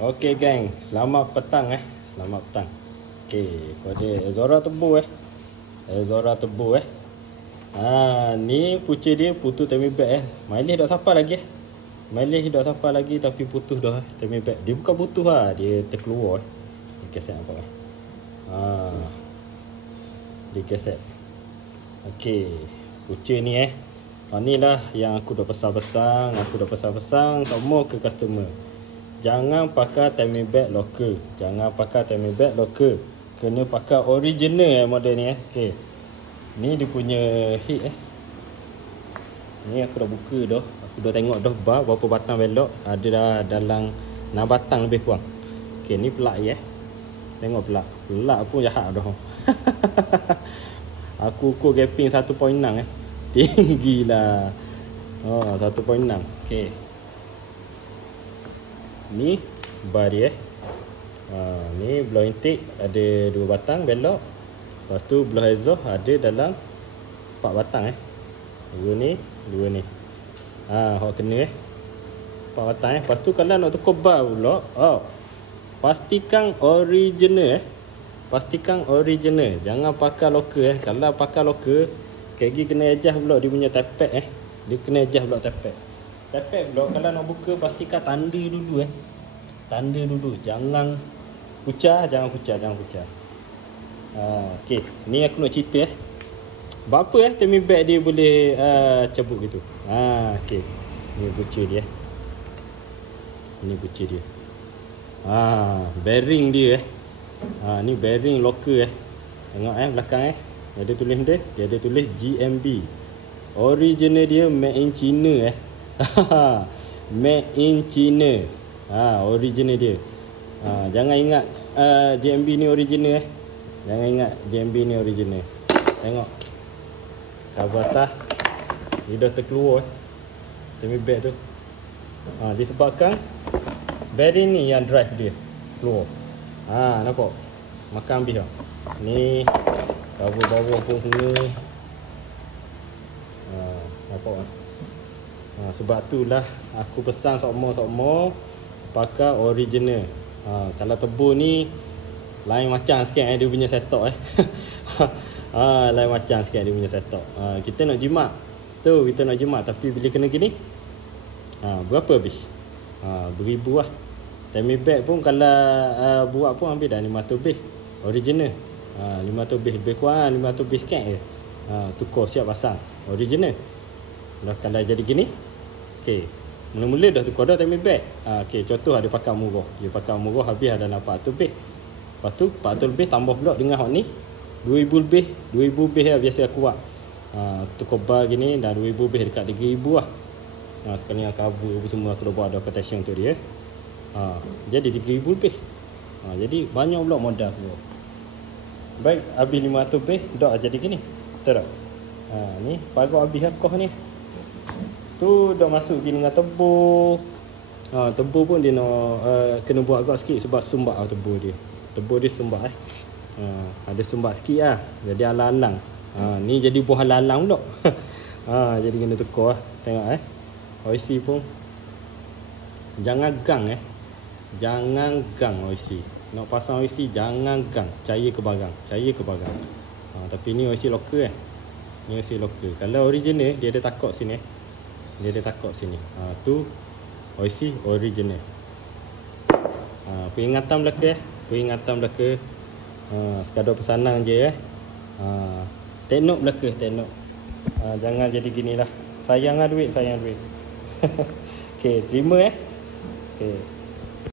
Okey gang, selamat petang Selamat petang. Okey, pada Zora Tebu Zora Tebu ni punca dia putus timing bag Milih dah siapa lagi Milih dah siapa lagi tapi putus dah timing bag. Dia bukan putus dia terkeluar Dia keset apa Dia keset. Okey, punca ni ni lah yang aku dah pesan-pesan semua ke customer. Jangan pakai timing bag local. Kena pakai original model ni Okey. Ni dia punya heat Ni aku dah buka dah. Aku dah tengok dah berapa batang belok. Ada dah dalam 6 batang lebih kurang. Okey, ni pelak Tengok pelak pun jahat dah. Aku ukur gaping 1.6 Tinggilah. 1.6. Okey. Ni bar dia ni blow intake ada 2 batang belok. Lepas tu blow exhaust ada dalam 4 batang 2 ni hok kena 4 batang Lepas tu kalau nak tukar bar pula pastikan original jangan pakai lokal Kalau pakai lokal kaki kena adjust pula dia punya tapak dia kena adjust pula tapak pula. Kalau nak buka pastikan tanda dulu jangan pucah. Okey, ni aku nak cerita berapa timing bag dia boleh cabut gitu. Okey, ni punca dia bearing dia ni bearing local tengok belakang dia ada tulis GMB. Original dia made in China made in China. Original dia. Jangan ingat GMB ni original Tengok cover atas dia dah terkeluar timing bag tu. Disebabkan bearing ni yang drive dia keluar. Nampak makan habis ni cover bawah pun kena. Nampak sebab itulah aku pesan sokmo pakai original. Kalau Tebu ni lain macam sikit dia punya setup lain macam sikit dia punya setup. Kita nak jimat tapi bila kena gini berapa habis? Beribu timing bag pun kalau buat pun ambil dah 500 lebih original. 500 lebih kurang 500 lebih sikit je. Tukar siap pasang original. Dah kalau jadi gini okey, mula-mula dah tukar dah timing bag. Okey, contoh dia pakai murah habis ada 400 lebih. Lepas tu 400 lebih tambah pula dengan hot ni 2000 lebih biasa aku buat. Tukar bar gini dah 2000 lebih dekat 3000 sekali yang cover semua aku dah buat ada protection untuk dia. Jadi 3000 lebih. Jadi banyak pula modal aku. Baik, habis 500 lebih dah jadi gini. Betul tak? Ni pagar habis koh ni. Tu dah masuk gini dengan Tebu. Tebu pun dia nak kena buat agak sikit sebab sumbat Tebu dia sumbat ada sumbat sikit jadi alang-alang. Ni jadi buah alang-alang pula. Jadi kena tukar tengok OIC pun jangan gang OIC. Nak pasang OIC jangan gang, percaya ke barang. Tapi ni OIC lokal ni OIC lokal. Kalau original dia ada takok sini. Tu OIC original. Peringatan belaka. Sekadar pesanan je take note belaka. Jangan jadi ginilah. Sayang duit. Okey, terima Okey.